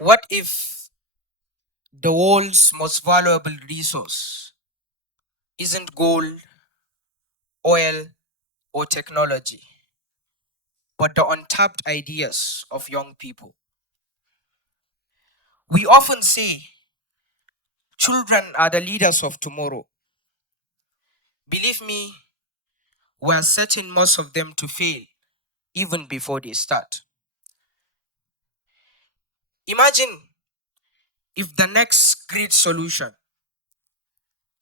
What if the world's most valuable resource isn't gold, oil, or technology, but the untapped ideas of young people? We often say children are the leaders of tomorrow. Believe me, we're setting most of them to fail even before they start. Imagine if the next great solution,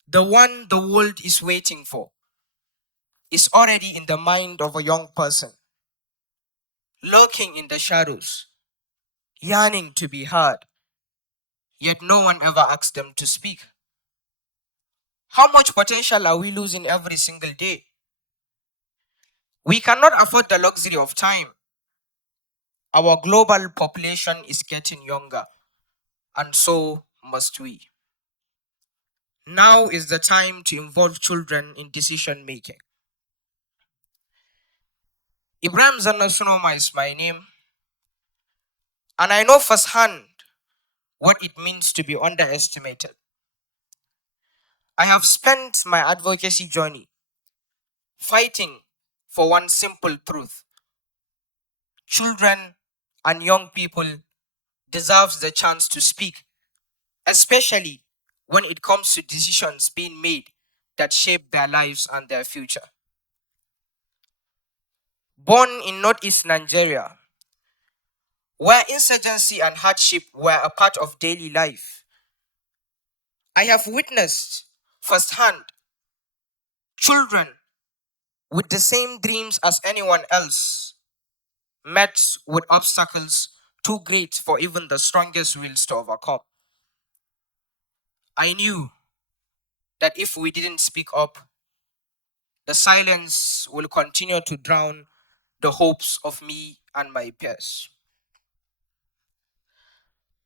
the one the world is waiting for, is already in the mind of a young person, lurking in the shadows, yearning to be heard, yet no one ever asks them to speak. How much potential are we losing every single day? We cannot afford the luxury of time. Our global population is getting younger, and so must we. Now is the time to involve children in decision making. Ibrahim Zanna Sunoma is my name, and I know firsthand what it means to be underestimated. I have spent my advocacy journey fighting for one simple truth: children and young people deserve the chance to speak, especially when it comes to decisions being made that shape their lives and their future. Born in northeast Nigeria, where insurgency and hardship were a part of daily life, I have witnessed firsthand children with the same dreams as anyone else met with obstacles too great for even the strongest wills to overcome. I knew that if we didn't speak up, the silence will continue to drown the hopes of me and my peers.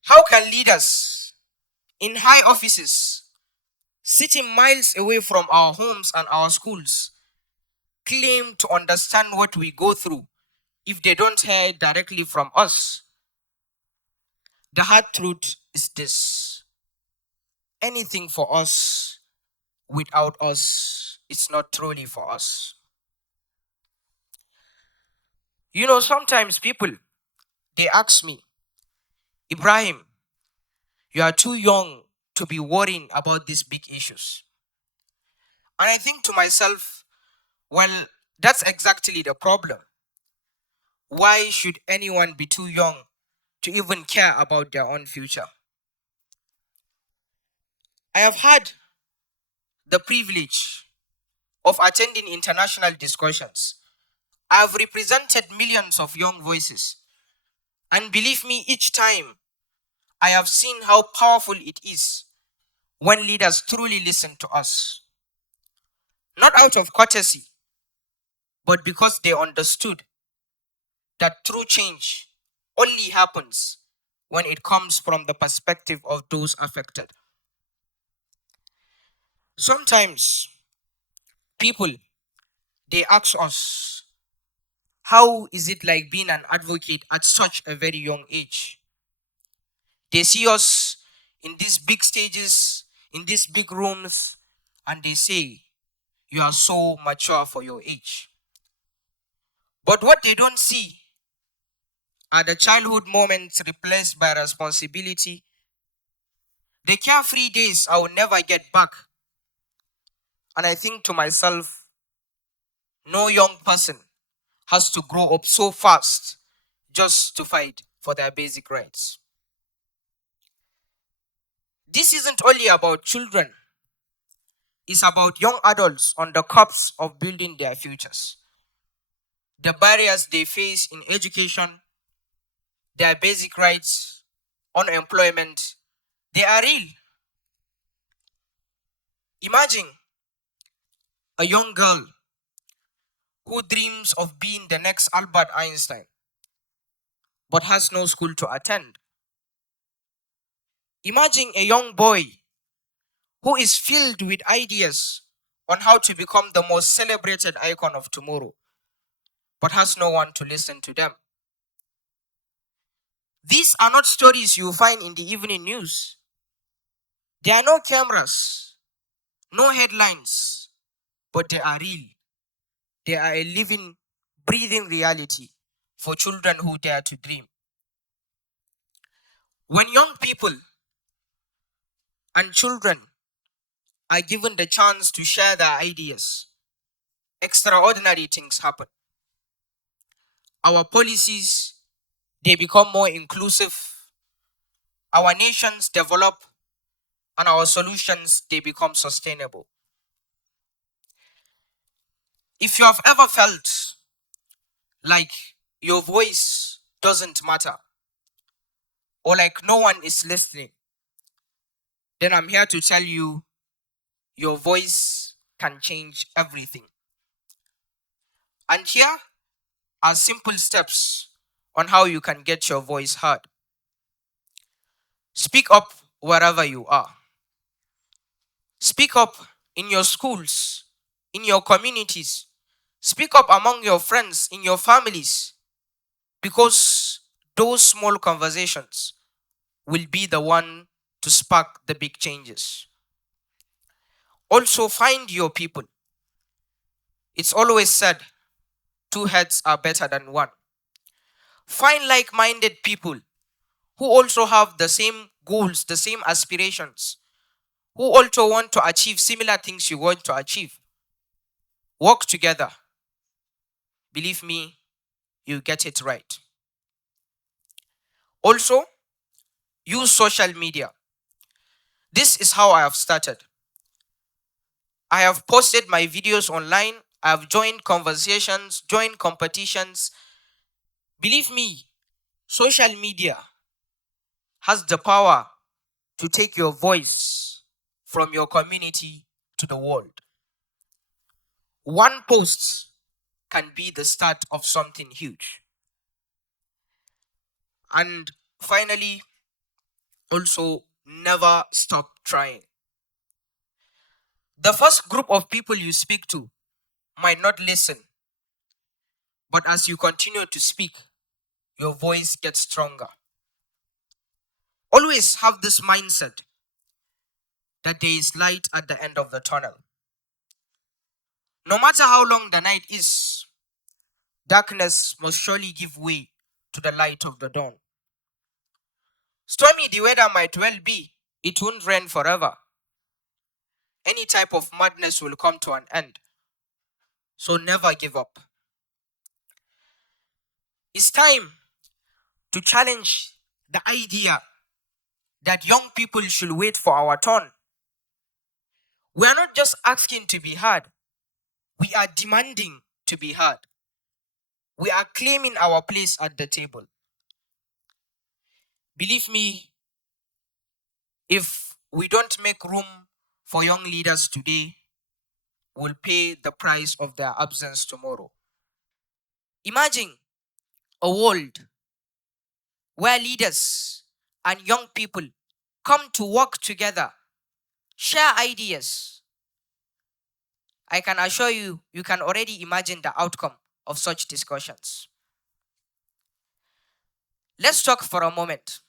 How can leaders in high offices, sitting miles away from our homes and our schools, claim to understand what we go through if they don't hear it directly from us? The hard truth is this: anything for us without us is not truly for us. Sometimes people, they ask me, Ibrahim, you are too young to be worrying about these big issues. And I think to myself, well, that's exactly the problem. Why should anyone be too young to even care about their own future? I have had the privilege of attending international discussions. I have represented millions of young voices. And believe me, each time I have seen how powerful it is when leaders truly listen to us. Not out of courtesy, but because they understood that true change only happens when it comes from the perspective of those affected. Sometimes people, they ask us, how is it like being an advocate at such a very young age? They see us in these big stages, in these big rooms, and they say, you are so mature for your age. But what they don't see are the childhood moments replaced by responsibility, the carefree days I will never get back. And I think to myself, no young person has to grow up so fast just to fight for their basic rights. This isn't only about children, it's about young adults on the cusp of building their futures. The barriers they face in education, their basic rights, unemployment, they are real. Imagine a young girl who dreams of being the next Albert Einstein but has no school to attend. Imagine a young boy who is filled with ideas on how to become the most celebrated icon of tomorrow but has no one to listen to them. These are not stories you find in the evening news. There are no cameras, no headlines, but they are real. They are a living, breathing reality for children who dare to dream. When young people and children are given the chance to share their ideas, extraordinary things happen. Our policies, they become more inclusive, our nations develop, and our solutions, they become sustainable. If you have ever felt like your voice doesn't matter or like no one is listening, then I'm here to tell you your voice can change everything. And here are simple steps on how you can get your voice heard. Speak up wherever you are. Speak up in your schools, in your communities. Speak up among your friends, in your families, because those small conversations will be the one to spark the big changes. Also, find your people. It's always said, two heads are better than one. Find like minded people who also have the same goals, the same aspirations, who also want to achieve similar things you want to achieve. Work together. Believe me, you get it right. Also, use social media. This is how I have started. I have posted my videos online. I have joined conversations, joined competitions. Believe me, social media has the power to take your voice from your community to the world. One post can be the start of something huge. And finally, also never stop trying. The first group of people you speak to might not listen, but as you continue to speak, your voice gets stronger. Always have this mindset that there is light at the end of the tunnel. No matter how long the night is, darkness must surely give way to the light of the dawn. Stormy the weather might well be, it won't rain forever. Any type of madness will come to an end. So never give up. It's time to challenge the idea that young people should wait for our turn. We are not just asking to be heard, we are demanding to be heard. We are claiming our place at the table. Believe me, if we don't make room for young leaders today, we'll pay the price of their absence tomorrow. Imagine a world where leaders and young people come to work together, share ideas. I can assure you, you can already imagine the outcome of such discussions. Let's talk for a moment.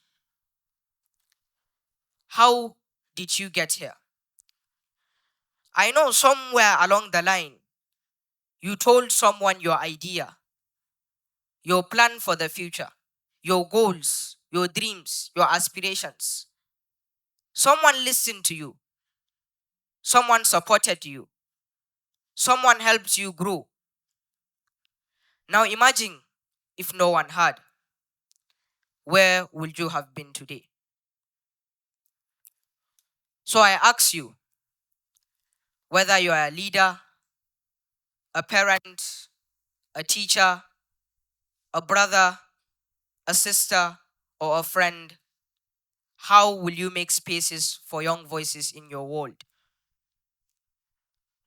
How did you get here? I know somewhere along the line, you told someone your idea, your plan for the future, your goals, your dreams, your aspirations. Someone listened to you. Someone supported you. Someone helped you grow. Now imagine if no one had. Where would you have been today? So I ask you, whether you are a leader, a parent, a teacher, a brother, a sister, or a friend, how will you make spaces for young voices in your world?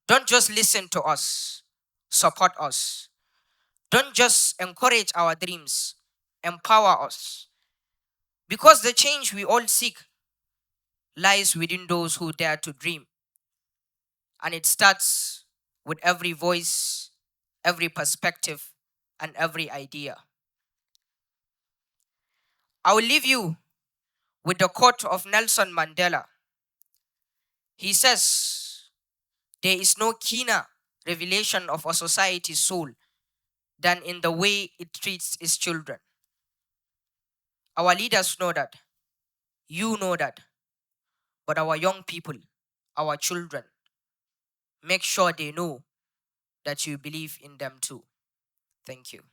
Don't just listen to us, support us. Don't just encourage our dreams, empower us. Because the change we all seek lies within those who dare to dream. And it starts with every voice, every perspective, and every idea. I will leave you with the quote of Nelson Mandela. He says, "There is no keener revelation of a society's soul than in the way it treats its children." Our leaders know that. You know that. But our young people, our children, make sure they know that you believe in them too. Thank you.